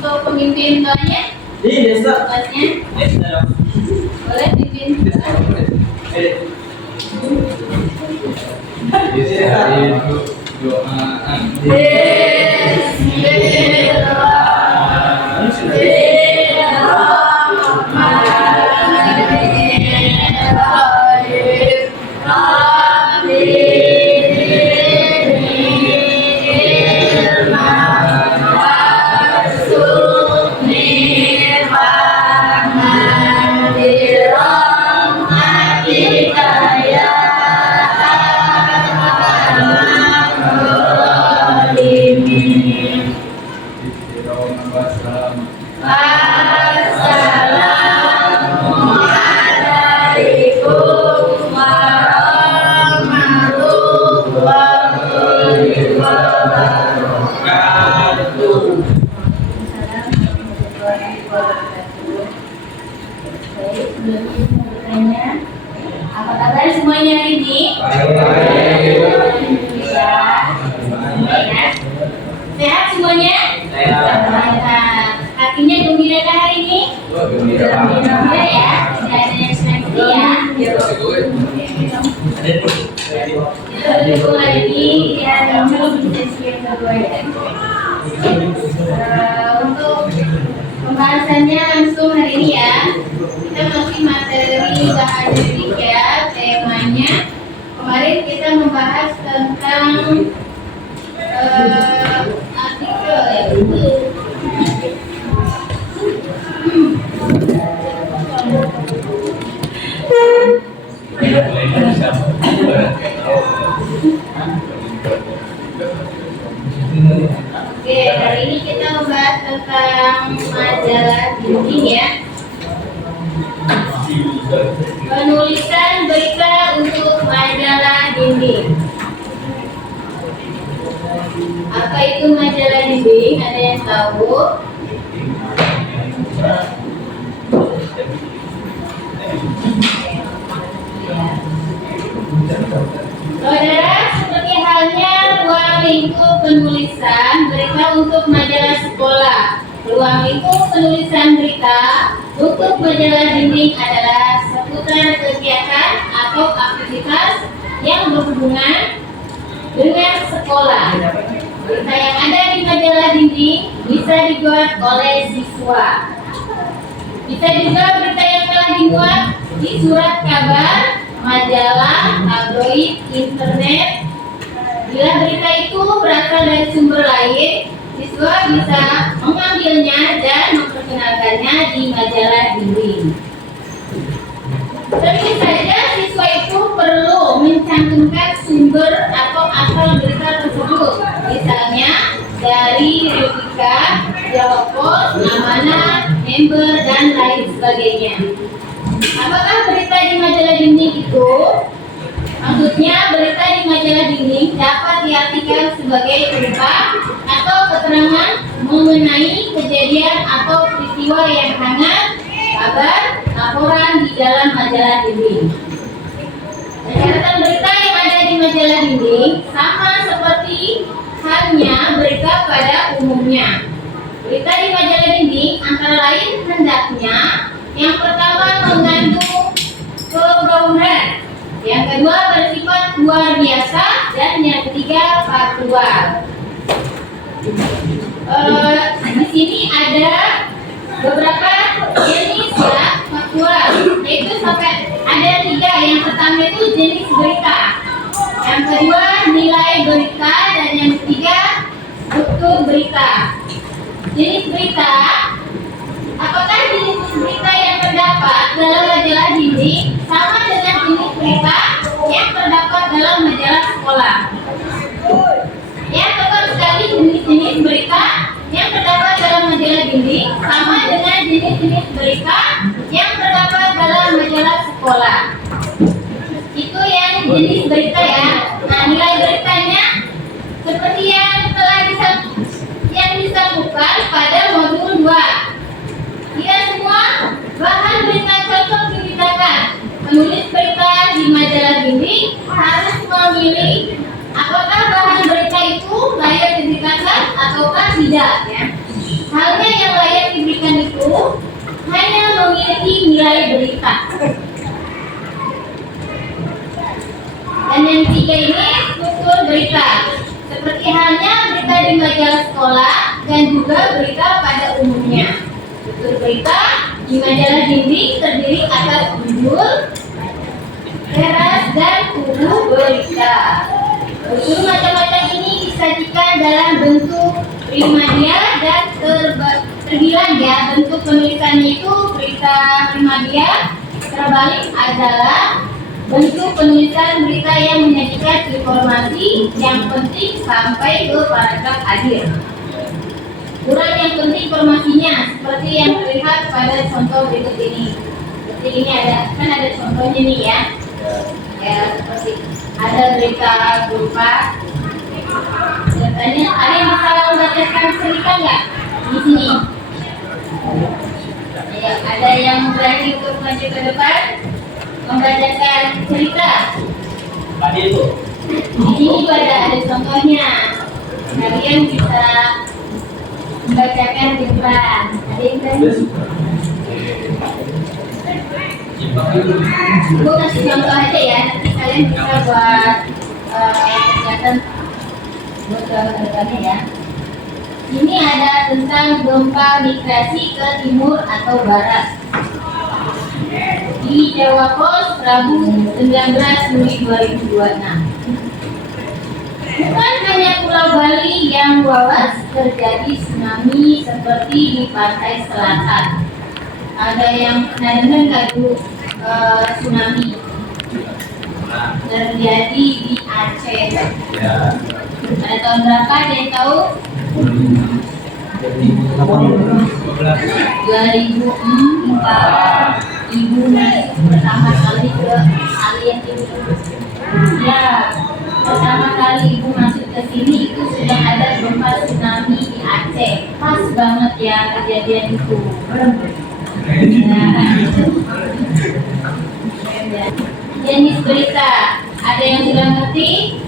Untuk pemimpin doanya, kelasnya, boleh pimpin apa kabar semuanya hari ini? Sehat semuanya? Sehat. Hatinya gembira hari ini? Gembira ya? Tidak ada yang sedih ya? Itu hari ini yang sesi yang kedua ya. Untuk pembahasannya langsung hari ini ya. Kita masih materi bahasa Indonesia, temanya kemarin kita membahas tentang artikel ya. Oke, hari ini kita membahas tentang majalah dinding ya. Penulisan berita untuk majalah dinding. Apa itu majalah dinding? Ada yang tahu? Saudara, seperti halnya ruang lingkup penulisan berita untuk majalah sekolah, ruang lingkup penulisan berita untuk majalah dinding adalah seputar kegiatan atau aktivitas yang berhubungan dengan sekolah. Berita yang ada di majalah dinding bisa dibuat oleh siswa. Bisa juga berita yang telah dimuat di surat kabar, majalah, tabloid, internet. Bila berita itu berasal dari sumber lain, siswa bisa mengambilnya dan memperkenalkannya di majalah dinding. Tentu saja siswa itu perlu mencantumkan sumber atau asal berita tersebut, misalnya dari rubrika, jawab pos, amanat, member, dan lain sebagainya. Apakah berita di majalah dinding itu? Maksudnya berita di majalah dinding dapat diartikan sebagai berita atau keterangan mengenai kejadian atau peristiwa yang hangat, kabar, laporan di dalam majalah dinding. Persyaratan berita yang ada di majalah dinding sama seperti halnya berita pada umumnya. Berita di majalah dinding antara lain hendaknya yang pertama mengandung kebauran, yang kedua bersifat luar biasa, dan yang ketiga faktual. Di sini ada beberapa jenis ya faktual, yaitu sampai ada 3. Yang pertama itu jenis berita, yang kedua nilai berita, dan yang ketiga struktur berita. Jenis berita, apakah jenis berita yang terdapat dalam majalah dinding sama dengan jenis berita yang terdapat dalam majalah sekolah? Ya, tepat sekali, jenis-jenis berita yang terdapat dalam majalah dinding sama dengan jenis-jenis berita yang terdapat dalam majalah sekolah. Itu yang jenis berita ya. Nah, nilai beritanya seperti yang telah disambungkan pada modul 2. Tidak semua bahan berita cocok diberitakan. Penulis berita di majalah dinding harus memilih apakah bahan berita itu layak diberitakan ataukah tidak ya. Halnya yang layak diberikan itu hanya memiliki nilai berita. Dan yang ketiga ini struktur berita, seperti halnya berita di majalah sekolah dan juga berita pada umumnya. Struktur berita di majalah dinding terdiri atas judul, teras, dan tubuh berita. Unsur macam-macam ini disajikan dalam bentuk primadia dan terbilang ya, bentuk penulisannya itu berita primadia, terbalik adalah bentuk penulisan berita yang menyajikan informasi yang penting sampai ke paragraf akhir. Kurang yang penting informasinya seperti yang terlihat pada contoh berikut ini. Seperti ini ada contohnya nih ya. Ya, seperti ada berita berupa katanya, ada yang bisa membacakan cerita nggak di sini? Ya, ada yang berani untuk maju ke depan membacakan cerita. Tadi itu. Di sini ada contohnya. Kalian bisa membacakan di depan. Ada yang berani? Ibu kasih contoh aja ya, nanti kalian bisa buat kegiatan buat depannya ya. Ini ada tentang gempa migrasi ke timur atau barat di Jawa Pos Rabu 19 Juli 2026. Bukan hanya Pulau Bali yang lolos terjadi tsunami seperti di pantai selatan. Ada yang pernah dengar nggak tuh tsunami terjadi di Aceh? Ya. Pada tahun berapa? Ada yang tahu? 2004. Ibu masuk pertama kali ke alien ini. Ya, pertama kali ibu masuk ke sini itu sudah ada gempa tsunami di Aceh. Pas banget ya kejadian itu. Jenis berita, ada yang sudah ngerti?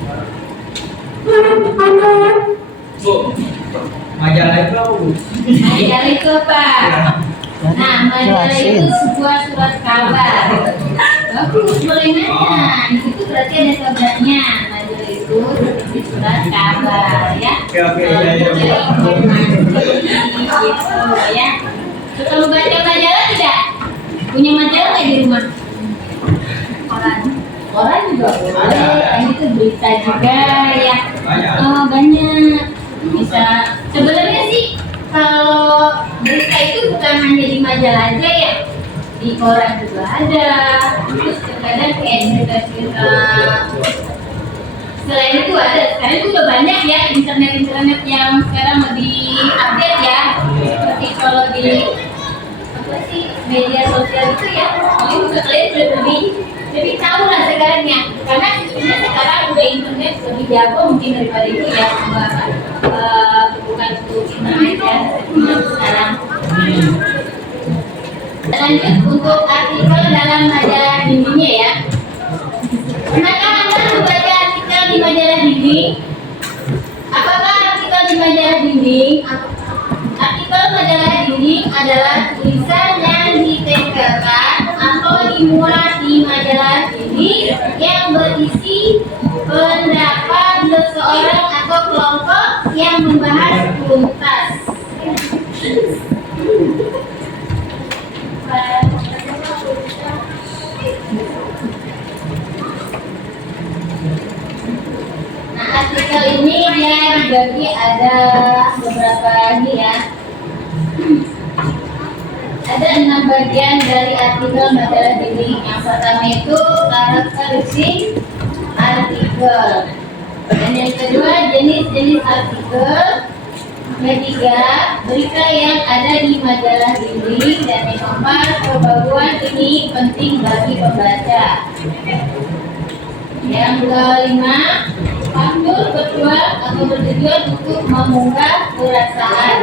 Bu, majalah itu apa, Bu? Majalah itu apa? Nah, majalah itu sebuah surat kabar. Bagus, boleh nanya. Di situ berarti ada kabarnya. Majalah itu seperti surat kabar, ya. Oke, ya. Gitu, ya. Suka membaca majalah tidak? Punya majalah nggak di rumah? Koran juga boleh. Itu berita juga ya. Oh, banyak. Bisa. Sebenarnya sih kalau berita itu bukan hanya di majalah aja ya, di koran juga ada. Terus terkadang kayak cerita-cerita selain itu ada. Sekarang itu udah banyak ya internet yang sekarang lebih update ya. Seperti kalau di apa sih media sosial itu ya, itu kalian lebih tahu lah sekarang ya. Karena sebenarnya sekarang udah internet lebih jago mungkin daripada itu ya. Bukan untuk internet ya sekarang. Lanjut untuk artikel dalam majalah dindingnya ya. Pernahkah Anda membaca artikel di majalah dinding? Apakah artikel di majalah dinding? Artikel majalah dinding adalah tulisan yang ditempelkan atau dimuat di majalah dinding yang berisi pendapat seseorang atau kelompok yang membahas tuntas. Nah, artikel ini dia dibagi ada beberapa ini ya. Ada 6 bagian dari artikel majalah dinding. Yang pertama itu karakteristik artikel. Dan yang kedua jenis-jenis artikel. Ketiga, berita yang ada di majalah dinding. Dan yang keempat, pembagian ini penting bagi pembaca. Yang kelima, faktor berjual atau bertujuan untuk mengunggah perasaan.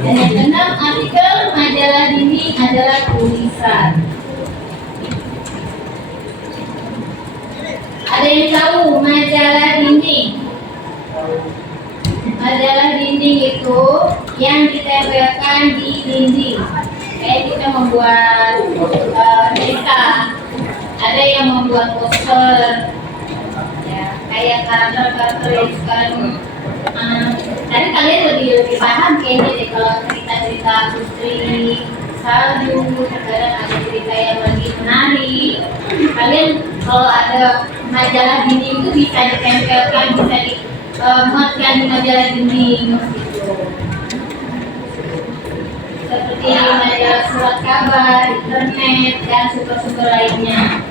Dan yang keenam, artikel majalah dinding adalah tulisan. Ada yang tahu majalah dinding? Majalah dinding itu yang ditempel yang membuat poster. Ya, kayak karakter-karakter yang sekarang. Tadi kalian lebih paham kayaknya deh kalau cerita-cerita Putri Salju, sekarang ada cerita yang lagi menarik. Kalian kalau ada majalah dinding itu bisa ditempelkan, bisa dimuatkan di majalah dinding gitu. Seperti majalah surat kabar, internet, dan sumber-sumber lainnya.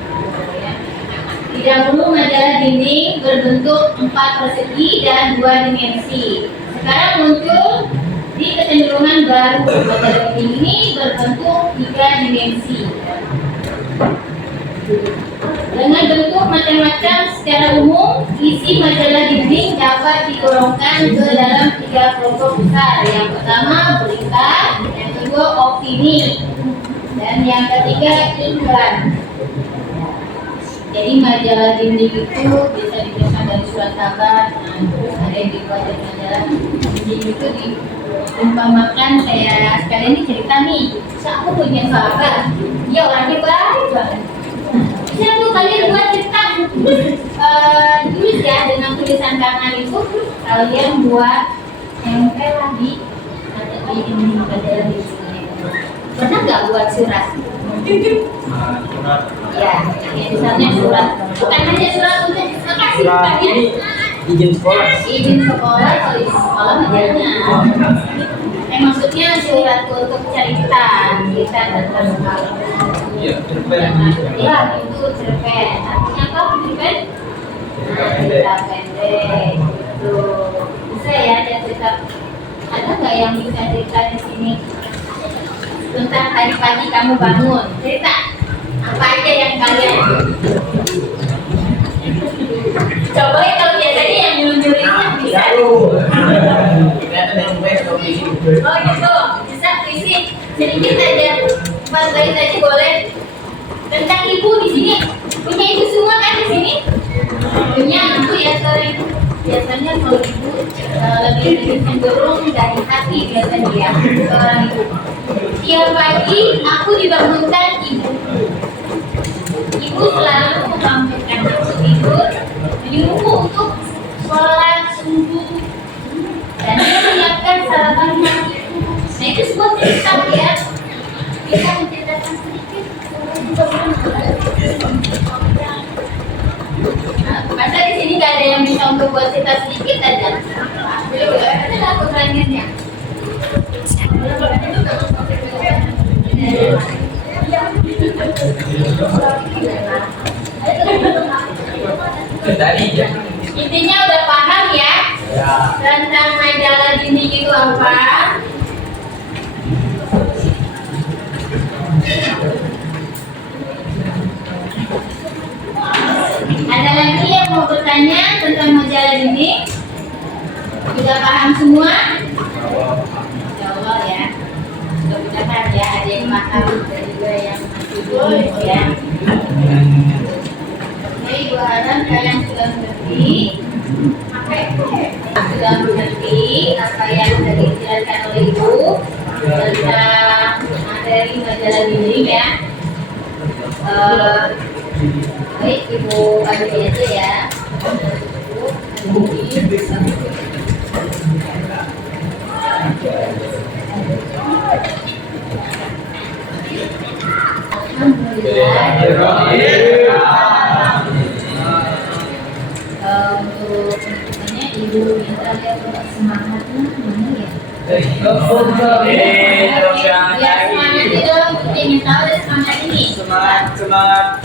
Dahulu majalah dinding berbentuk 4 persegi dan 2 dimensi. Sekarang muncul di kecenderungan baru, majalah dinding ini berbentuk 3 dimensi. Dengan bentuk macam-macam secara umum, isi majalah dinding dapat digolongkan ke dalam 3 kelompok besar. Yang pertama berita, yang kedua opini, dan yang ketiga iklan. Jadi majalah dinding itu bisa dipisah dari surat kabar, terus ada yang dibuat dari majalah dinding itu diumpamakan kayak sekalian ini cerita nih, aku punya sahabat, dia orangnya baik banget. Bisa tuh kalian buat cerita, tulis ya dengan tulisan tangan itu, kalian buat tempel lagi di dinding majalah dinding. Pernah nggak buat surat? Ya, misalnya surat, bukan hanya surat untuk kasih bukannya izin sekolah. izin sekolah, kalau izin sekolah majalahnya. Maksudnya surat untuk cerita tentang Iya, cerpen. ya itu cerpen. Artinya apa cerpen? Cerita pendek. Tuh bisa ya cerita. Ada nggak yang bisa cerita di sini? Tentang tadi pagi kamu bangun, cerita apa aja yang kalian coba ya, kalau biasanya yang nyuruh-nyuruhnya bisa oh gitu, bisa puisi sedikit aja, Mas Baik aja boleh. Tentang ibu di sini, punya ibu semua kan di sini? Punya ibu ya sering. Biasanya kalau ibu lebih cenderung dari hati biasanya ya seorang ibu. Tiap pagi aku dibangunkan ibu. Ibu selalu membangunkan aku tidur, menyuruhku untuk sholat subuh dan menyiapkan sarapan pagi. Nah itu semua cerita ya. Bisa menceritakan sedikit. Masa di sini gak ada yang bisa untuk buat cerita sedikit aja? Ada lah keberaniannya. Intinya udah paham ya? Tentang majalah dinding itu apa? Ada lagi yang mau bertanya tentang majalah dinding? Sudah paham semua? Insya Allah ya. Mudah-mudahan ya ada yang paham dan juga yang masih belum ya. Oke, Ibu harap kalian sudah mengerti. Sudah mengerti apa yang tadi dijelaskan oleh Ibu tentang materi majalah dinding ya. Baik, Ibu bagi aja ya. Untuk selanjutnya Ibu minta lihat semangatnya mana ya? Ya semangat itu ingin tahu deh semangat ini. Semangat.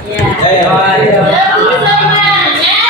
Ya. Ayo. Lebih semangat ya.